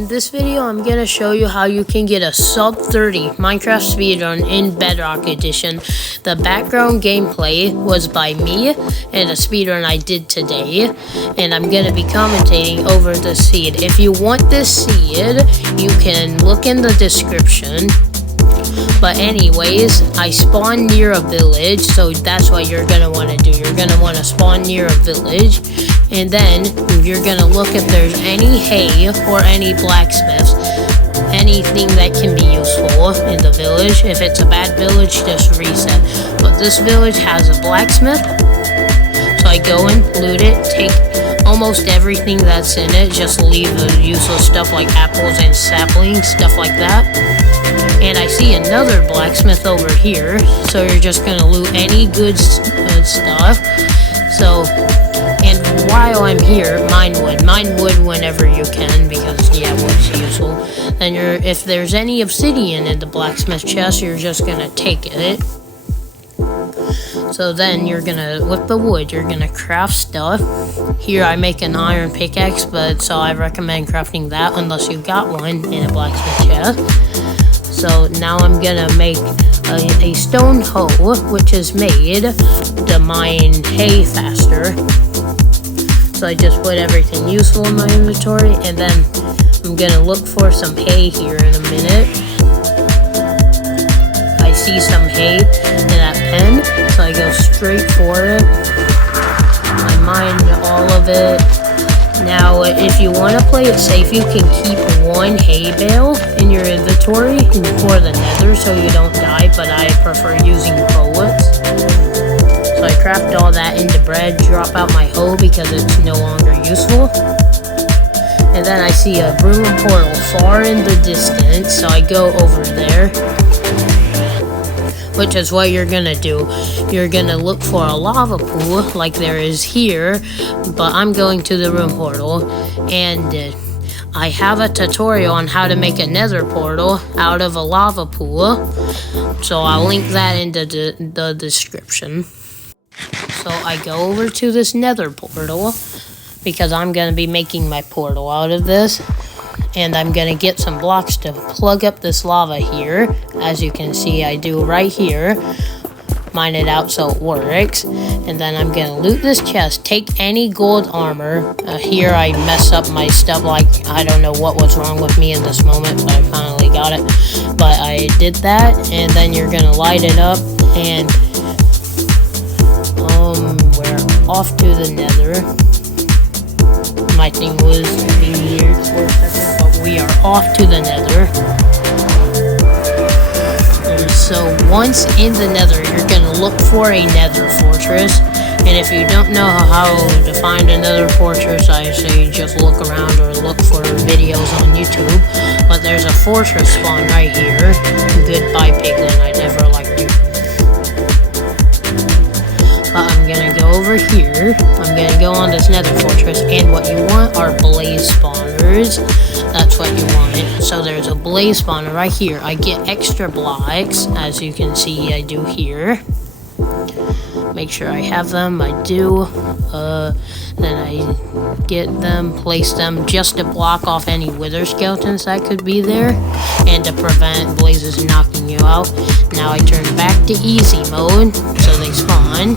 In this video, I'm going to show you how you can get a sub 30 Minecraft speedrun in Bedrock edition. The background gameplay was by me and a speedrun I did today, and I'm going to be commentating over the seed. If you want this seed, you can look in the description. But anyways, I spawned near a village, so that's what you're going to want to do. You're going to want to spawn near a village, and then you're going to look if there's any hay or any blacksmiths, anything that can be useful in the village. If it's a bad village, just reset. But this village has a blacksmith, so I go and loot it, take almost everything that's in it, just leave the useless stuff like apples and saplings, stuff like that. And I see another blacksmith over here, so you're just gonna loot any good stuff. So, and while I'm here, mine wood whenever you can, because yeah, wood's useful. Then if there's any obsidian in the blacksmith chest, you're just gonna take it. So then you're gonna, with the wood, you're gonna craft stuff. Here I make an iron pickaxe, so I recommend crafting that unless you got one in a blacksmith chest. So now I'm gonna make a stone hoe, which is made to mine hay faster. So I just put everything useful in my inventory, and then I'm gonna look for some hay here in a minute. I see some hay in that pen, so I go straight for it. I mine all of it. Now, if you want to play it safe, you can keep one hay bale in your inventory for the nether so you don't die, but I prefer using bullets. So I craft all that into bread, drop out my hoe because it's no longer useful. And then I see a room portal far in the distance, so I go over there. Which is what you're gonna do. You're gonna look for a lava pool like there is here, but I'm going to the room portal, and I have a tutorial on how to make a nether portal out of a lava pool, so I'll link that into the description. So I go over to this nether portal because I'm gonna be making my portal out of this. And I'm gonna get some blocks to plug up this lava here. As you can see, I do right here. Mine it out so it works. And then I'm gonna loot this chest. Take any gold armor. Here I mess up my stuff, like I don't know what was wrong with me in this moment, but I finally got it. But I did that, and then you're gonna light it up, and we're off to the nether. My thing was being weird for a second, but we are off to the nether. And so once in the nether, you're gonna look for a nether fortress. And if you don't know how to find a nether fortress, I say just look around or look for videos on YouTube. But there's a fortress spawn right here. Goodbye, piglin. I never liked you. But I'm gonna go over here. I'm gonna go on this nether fortress, and what you want are blaze spawners. That's what you want. So there's a blaze spawner right here. I get extra blocks, as you can see I do here. Make sure I have them. I do. Then I get them, place them just to block off any wither skeletons that could be there, and to prevent blazes knocking you out. Now I turn back to easy mode, so they spawn.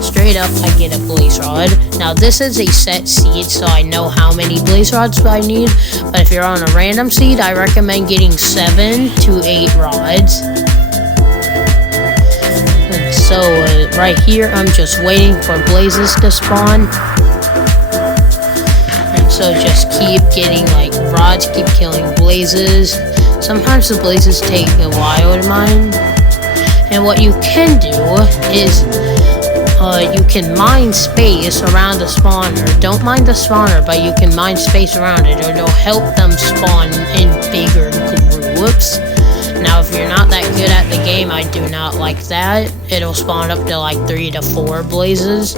Straight up, I get a blaze rod. Now this is a set seed, so I know how many blaze rods I need. But if you're on a random seed, I recommend getting 7 to 8 rods. And so right here, I'm just waiting for blazes to spawn. And so just keep getting like rods, keep killing blazes. Sometimes the blazes take a while to mine. And what you can do is you can mine space around the spawner. Don't mine the spawner, but you can mine space around it, or it'll help them spawn in bigger groups. Now, if you're not that good at the game, I do not like that. It'll spawn up to like 3 to 4 blazes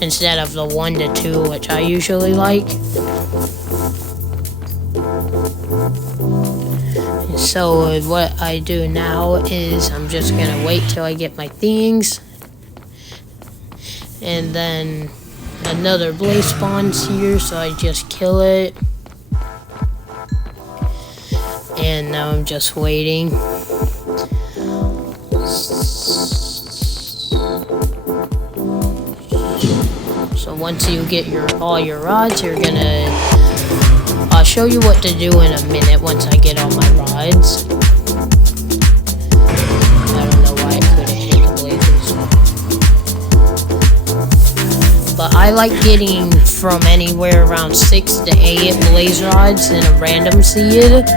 instead of the 1 to 2, which I usually like. So what I do now is I'm just gonna wait till I get my things. And then another blaze spawns here, so I just kill it. And now I'm just waiting. So once you get all your rods, you're gonna... I'll show you what to do in a minute once I get all my rods. I don't know why I couldn't hit the blazes. But I like getting from anywhere around 6 to 8 blaze rods in a random seed.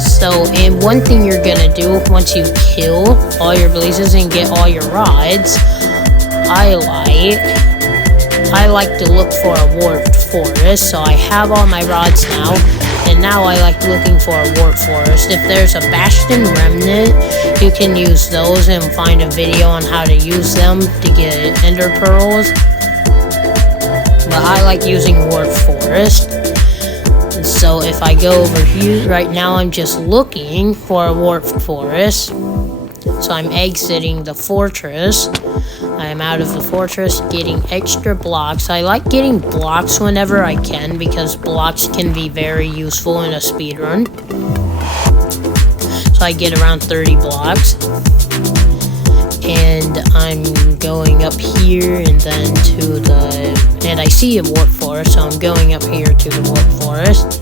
So, and one thing you're gonna do once you kill all your blazes and get all your rods, I like to look for a warped forest. So I have all my rods now, and now I like looking for a warped forest. If there's a bastion remnant, you can use those and find a video on how to use them to get ender pearls. But I like using warped forest. So if I go over here, right now I'm just looking for a warped forest. So I'm exiting the fortress. I am out of the fortress, getting extra blocks. I like getting blocks whenever I can because blocks can be very useful in a speedrun. So I get around 30 blocks. And I'm going up here and then to the... And I see a warp forest, so I'm going up here to the warp forest.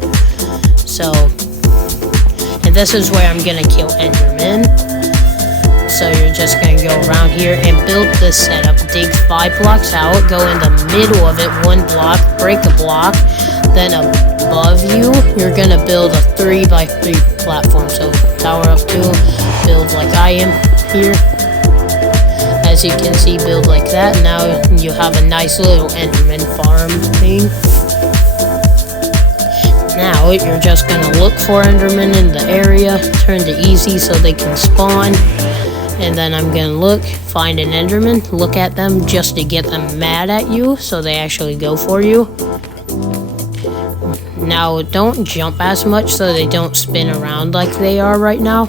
So... And this is where I'm gonna kill Enderman. So you're just gonna go around here and build this setup. Dig 5 blocks out, go in the middle of it, 1 block, break a block. Then above you, you're gonna build a 3x3 platform. So tower up 2, build like I am here. As you can see, build like that. Now you have a nice little Enderman farm thing. Now you're just gonna look for Enderman in the area, turn to easy so they can spawn. And then I'm gonna look, find an Enderman, look at them just to get them mad at you so they actually go for you. Now don't jump as much so they don't spin around like they are right now.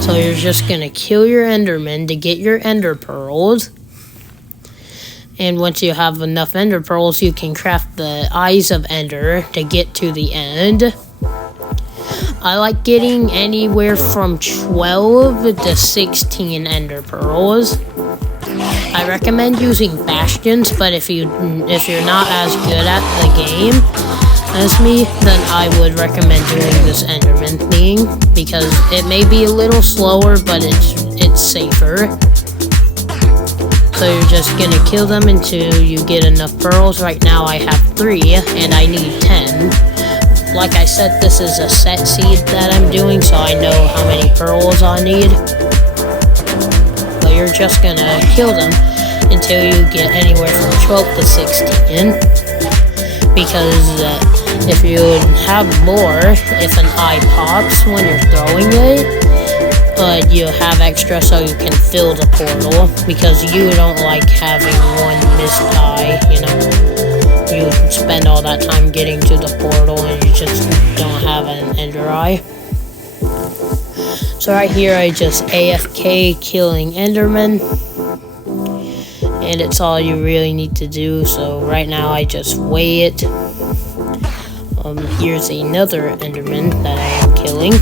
So you're just gonna kill your Enderman to get your ender pearls. And once you have enough ender pearls, you can craft the eyes of ender to get to the end. I like getting anywhere from 12 to 16 ender pearls. I recommend using bastions, but if you're not as good at the game as me, then I would recommend doing this Enderman thing because it may be a little slower, but it's safer. So you're just gonna kill them until you get enough pearls. Right now I have 3 and I need 10. Like I said, this is a set seed that I'm doing, so I know how many pearls I need. But you're just gonna kill them until you get anywhere from 12 to 16. Because if you have more, if an eye pops when you're throwing it, but you have extra so you can fill the portal, because you don't like having one missed eye, you know. You spend all that time getting to the portal and you just don't have an ender eye. So right here I just AFK killing Enderman. And it's all you really need to do. So right now I just wait. Here's another Enderman that I am killing.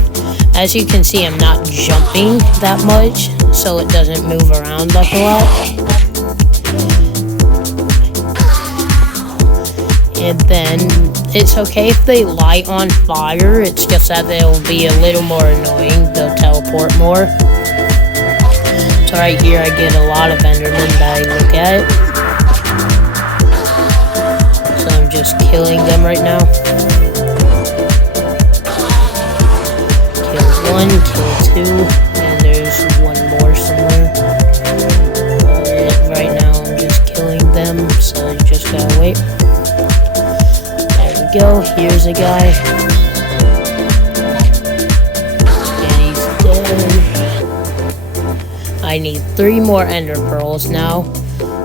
As you can see, I'm not jumping that much, so it doesn't move around like a lot. And then it's okay if they light on fire, it's just that they'll be a little more annoying, they'll teleport more. So right here I get a lot of Endermen that I look at. So I'm just killing them right now. Kill 1, kill 2, and there's one more somewhere. Right now I'm just killing them, so you just gotta wait. Go, here's a guy. And he's dead. I need 3 more ender pearls now.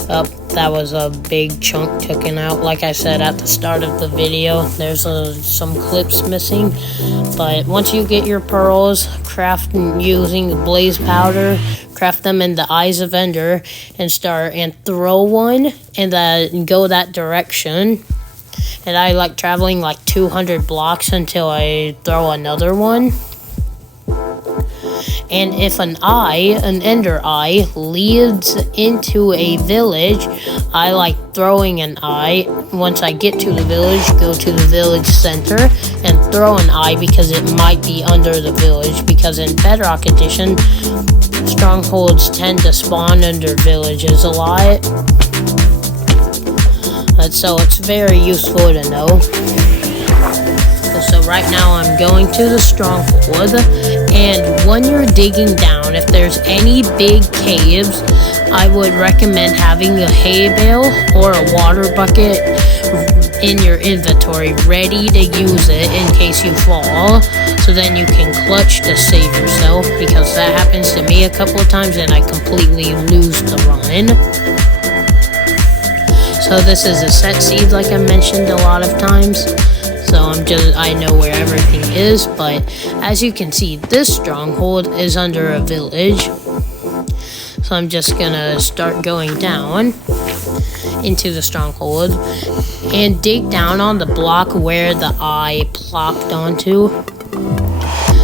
That was a big chunk taken out. Like I said at the start of the video, there's some clips missing. But once you get your pearls, craft using the blaze powder, craft them in the eyes of ender, and throw one and go that direction. And I like traveling like 200 blocks until I throw another one. And if an ender eye, leads into a village, I like throwing an eye. Once I get to the village, go to the village center and throw an eye because it might be under the village. Because in Bedrock Edition, strongholds tend to spawn under villages a lot. So it's very useful to know. So right now I'm going to the stronghold, and when you're digging down, if there's any big caves, I would recommend having a hay bale or a water bucket in your inventory ready to use it in case you fall, so then you can clutch to save yourself, because that happens to me a couple of times and I completely lose the run. So this is a set seed, like I mentioned a lot of times. So I know where everything is, but as you can see, this stronghold is under a village. So I'm just gonna start going down into the stronghold and dig down on the block where the eye plopped onto.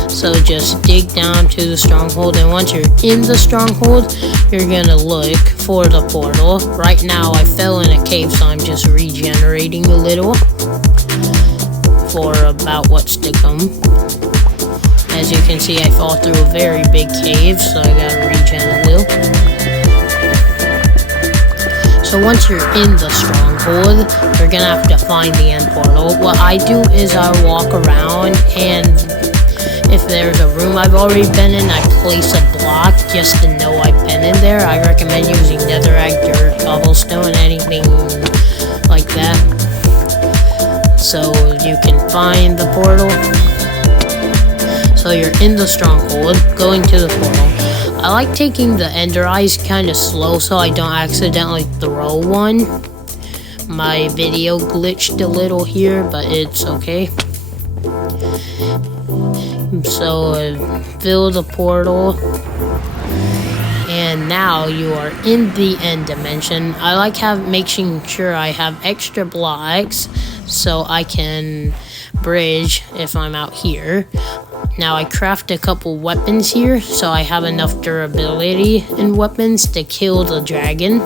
So just dig down to the stronghold, and once you're in the stronghold, you're gonna look for the portal. Right now I fell in a cave, so I'm just regenerating a little for about what's to come. As you can see, I fall through a very big cave, so I gotta regen a little. So once you're in the stronghold, you're gonna have to find the end portal. What I do is I walk around, and if there's a room I've already been in, I place a block just to know I've been in there. I recommend using netherrack, dirt, cobblestone, anything like that, so you can find the portal. So you're in the stronghold, going to the portal. I like taking the ender eyes kind of slow so I don't accidentally throw one. My video glitched a little here, but it's okay. So fill the portal, and now you are in the end dimension. I like making sure I have extra blocks so I can bridge if I'm out here. Now I craft a couple weapons here so I have enough durability in weapons to kill the dragon.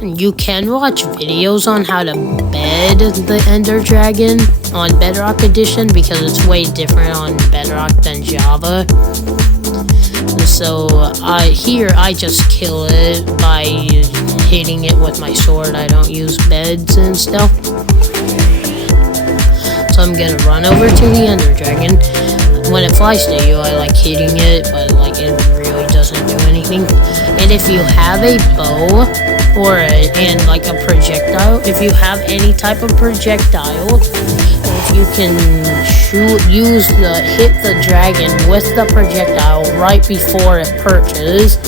You can watch videos on how to bed the ender dragon on Bedrock Edition because it's way different on Bedrock than Java. So here I just kill it by hitting it with my sword. I don't use beds and stuff. So I'm gonna run over to the ender dragon. When it flies to you, I like hitting it, but like it really doesn't do anything. And if you have a bow and like a projectile, if you have any type of projectile, if you can hit the dragon with the projectile right before it perches,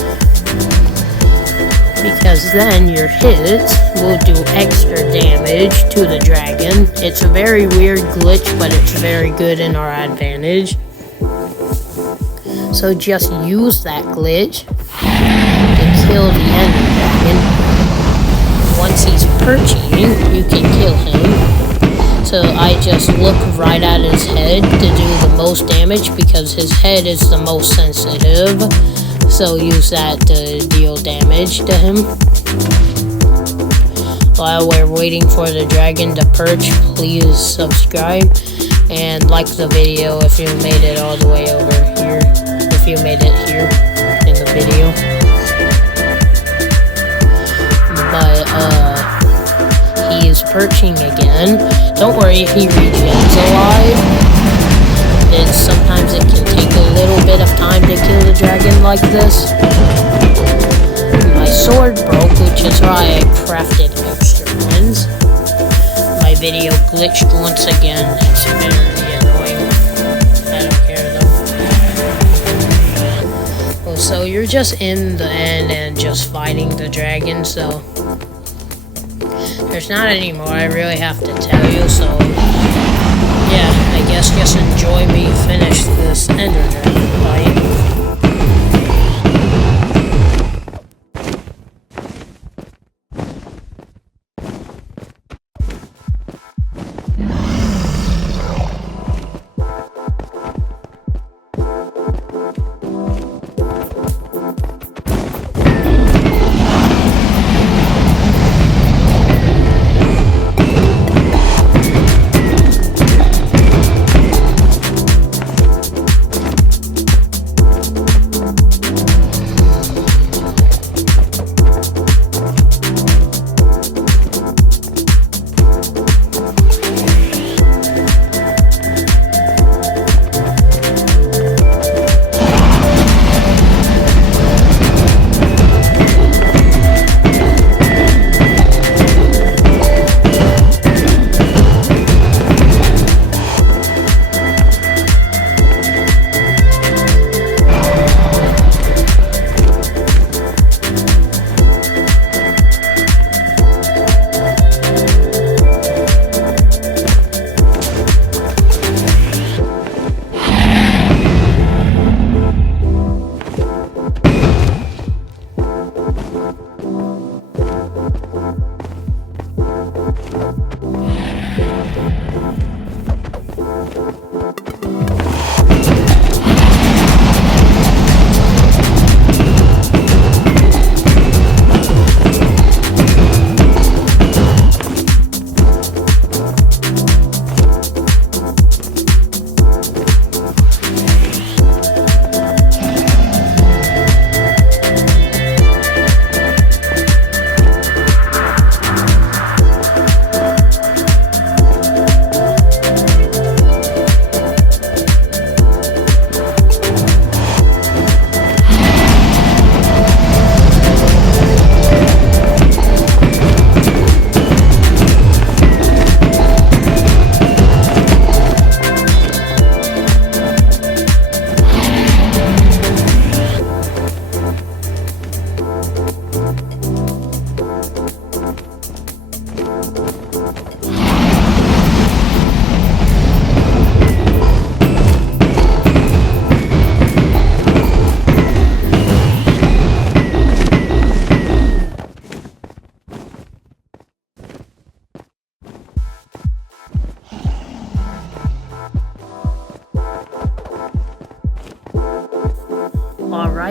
because then your hits will do extra damage to the dragon. It's a very weird glitch, but it's very good in our advantage. So just use that glitch to kill the ender dragon. Once he's perching, you can kill him. So I just look right at his head to do the most damage because his head is the most sensitive. So use that to deal damage to him. While we're waiting for the dragon to perch, please subscribe and like the video if you made it all the way over here. If you made it here in the video. But he is perching again. Don't worry if he regens alive. Sometimes it can take a little bit of time to kill the dragon like this. My sword broke, which is why I crafted extra ones. My video glitched once again. It's very annoying. I don't care though. Well, so you're just in the end and just fighting the dragon, so there's not any more I really have to tell you, so yeah, I guess just enjoy me finish this ender dragon fight.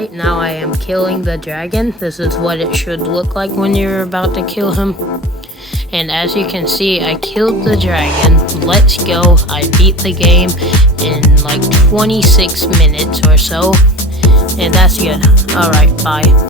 Alright, now I am killing the dragon. This is what it should look like when you're about to kill him. And as you can see, I killed the dragon. Let's go. I beat the game in like 26 minutes or so. And that's good. Alright, bye.